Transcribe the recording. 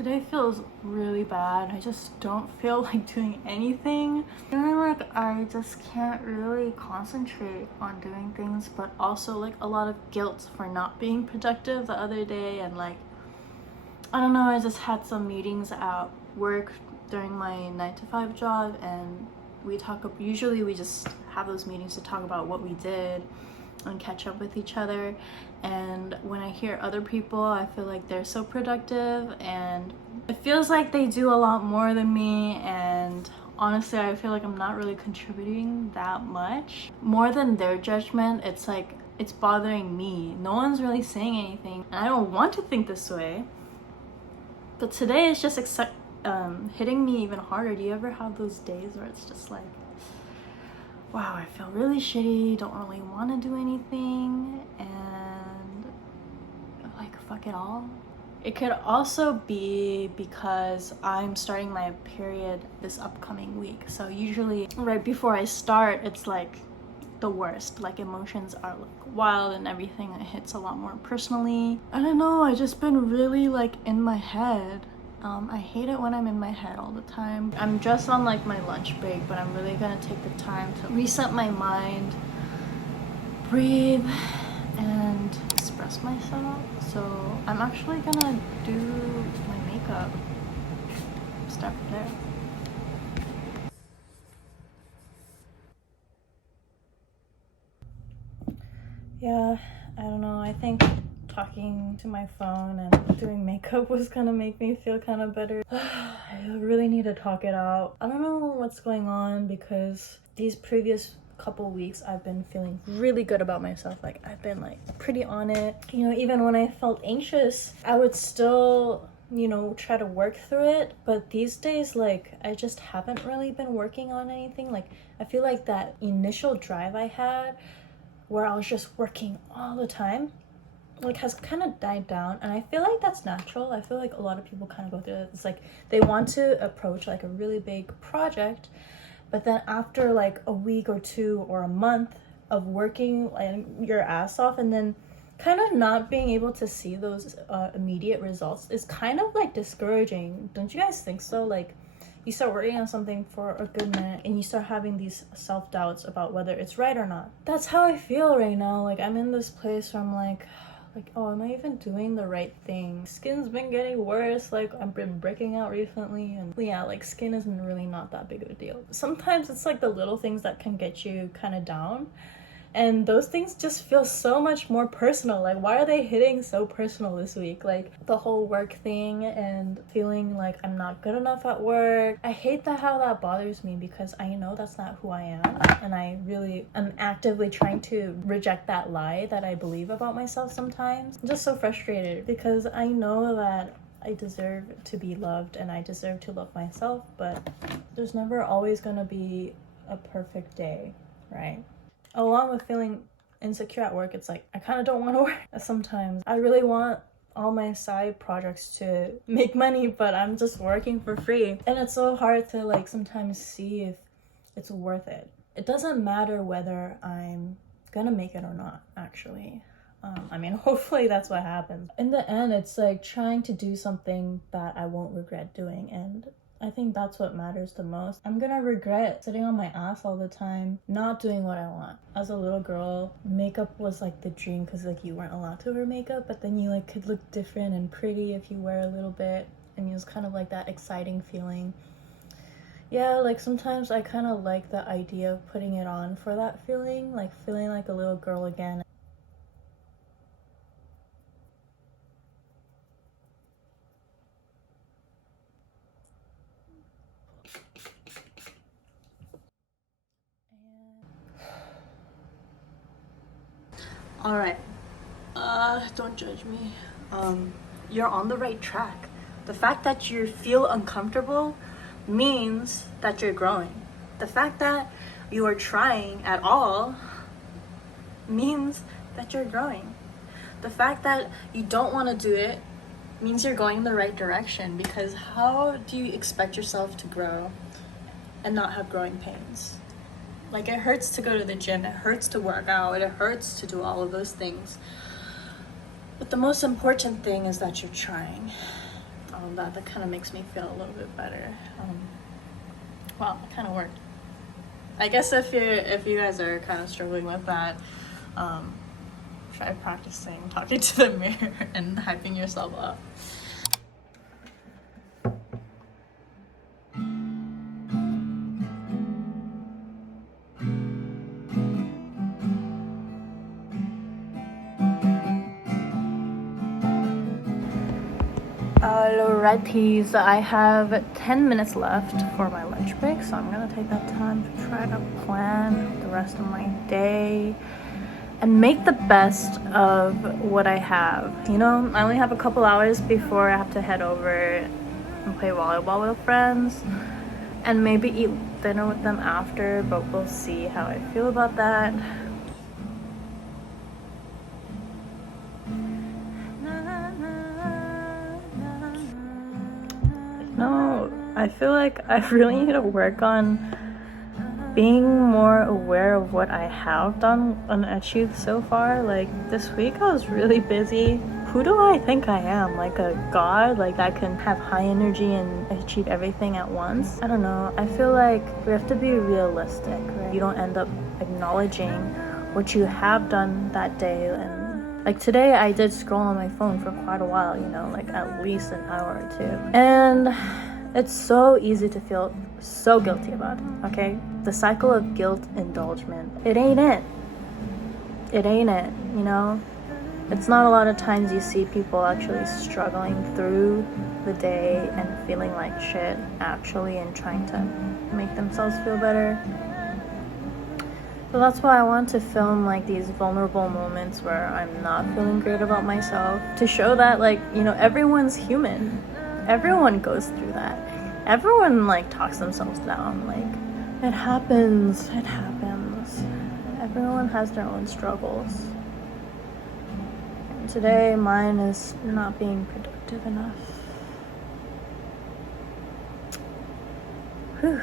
Today feels really bad. I just don't feel like doing anything. Feeling like I just can't really concentrate on doing things, but also like a lot of guilt for not being productive the other day. And like, I don't know, I just had some meetings at work during my 9 to 5 job, and usually we just have those meetings to talk about what we did and catch up with each other. And when I hear other people, I feel like they're so productive and it feels like they do a lot more than me, and honestly I feel like I'm not really contributing that much. More than their judgment, it's like it's bothering me. No one's really saying anything and I don't want to think this way, but today it's just hitting me even harder. Do you ever have those days where it's just like, wow, I feel really shitty, don't really want to do anything, and like fuck it all? It could also be because I'm starting my period this upcoming week. So usually right before I start, it's like the worst. Like emotions are like wild and everything. It hits a lot more personally. I don't know, I just been really like in my head. I hate it when I'm in my head all the time. I'm just on like my lunch break, but I'm really gonna take the time to reset my mind, breathe, and express myself. So I'm actually gonna do my makeup. Start from there. Yeah, I don't know. I think talking to my phone and doing makeup was gonna make me feel kind of better. I really need to talk it out. I don't know what's going on because these previous couple weeks I've been feeling really good about myself. Like I've been like pretty on it. You know, even when I felt anxious, I would still, you know, try to work through it. But these days, like I just haven't really been working on anything. Like I feel like that initial drive I had where I was just working all the time, like has kind of died down, and I feel like that's natural. I feel like a lot of people kind of go through it. It's like they want to approach like a really big project, but then after like a week or two or a month of working like your ass off and then kind of not being able to see those immediate results is kind of like discouraging. Don't you guys think so? Like you start working on something for a good minute and you start having these self-doubts about whether it's right or not. That's how I feel right now. Like I'm in this place where I'm like, oh, am I even doing the right thing? Skin's been getting worse. Like I've been breaking out recently, and yeah, like skin isn't really not that big of a deal. Sometimes it's like the little things that can get you kind of down, and those things just feel so much more personal. Like why are they hitting so personal this week? Like the whole work thing and feeling like I'm not good enough at work. I hate how that bothers me because I know that's not who I am, and I really am actively trying to reject that lie that I believe about myself sometimes. I'm just so frustrated because I know that I deserve to be loved and I deserve to love myself, but there's never always gonna be a perfect day, right? Along with feeling insecure at work, it's like I kind of don't want to work sometimes. I really want all my side projects to make money, but I'm just working for free, and it's so hard to like sometimes see if it's worth it. It doesn't matter whether I'm gonna make it or not, actually. I mean, hopefully that's what happens. In the end, it's like trying to do something that I won't regret doing, and I think that's what matters the most. I'm gonna regret sitting on my ass all the time, not doing what I want. As a little girl, makeup was like the dream because like you weren't allowed to wear makeup, but then you like could look different and pretty if you wear a little bit, and it was kind of like that exciting feeling. Yeah, like sometimes I kind of like the idea of putting it on for that feeling, like feeling like a little girl again. All right, don't judge me. You're on the right track. The fact that you feel uncomfortable means that you're growing. The fact that you are trying at all means that you're growing. The fact that you don't want to do it means you're going in the right direction, because how do you expect yourself to grow and not have growing pains? Like it hurts to go to the gym, it hurts to work out, it hurts to do all of those things. But the most important thing is that you're trying. that kind of makes me feel a little bit better. Well, it kind of worked. I guess if you guys are kind of struggling with that, try practicing talking to the mirror and hyping yourself up. Alrighty, so I have 10 minutes left for my lunch break, so I'm gonna take that time to try to plan the rest of my day and make the best of what I have. You know, I only have a couple hours before I have to head over and play volleyball with friends and maybe eat dinner with them after, but we'll see how I feel about that. No, I feel like I really need to work on being more aware of what I have done and achieved so far. Like this week I was really busy. Who do I think I am? Like a god? Like I can have high energy and achieve everything at once? I don't know. I feel like we have to be realistic, right? You don't end up acknowledging what you have done that day. And like today I did scroll on my phone for quite a while, you know, like at least an hour or two. And it's so easy to feel so guilty about it, okay? The cycle of guilt indulgement. It ain't it. It ain't it, you know? It's not a lot of times you see people actually struggling through the day and feeling like shit, actually, and trying to make themselves feel better. So that's why I want to film like these vulnerable moments where I'm not feeling great about myself, to show that, like, you know, everyone's human. Everyone goes through that. Everyone like talks themselves down. Like it happens. Everyone has their own struggles. And today mine is not being productive enough. Whew.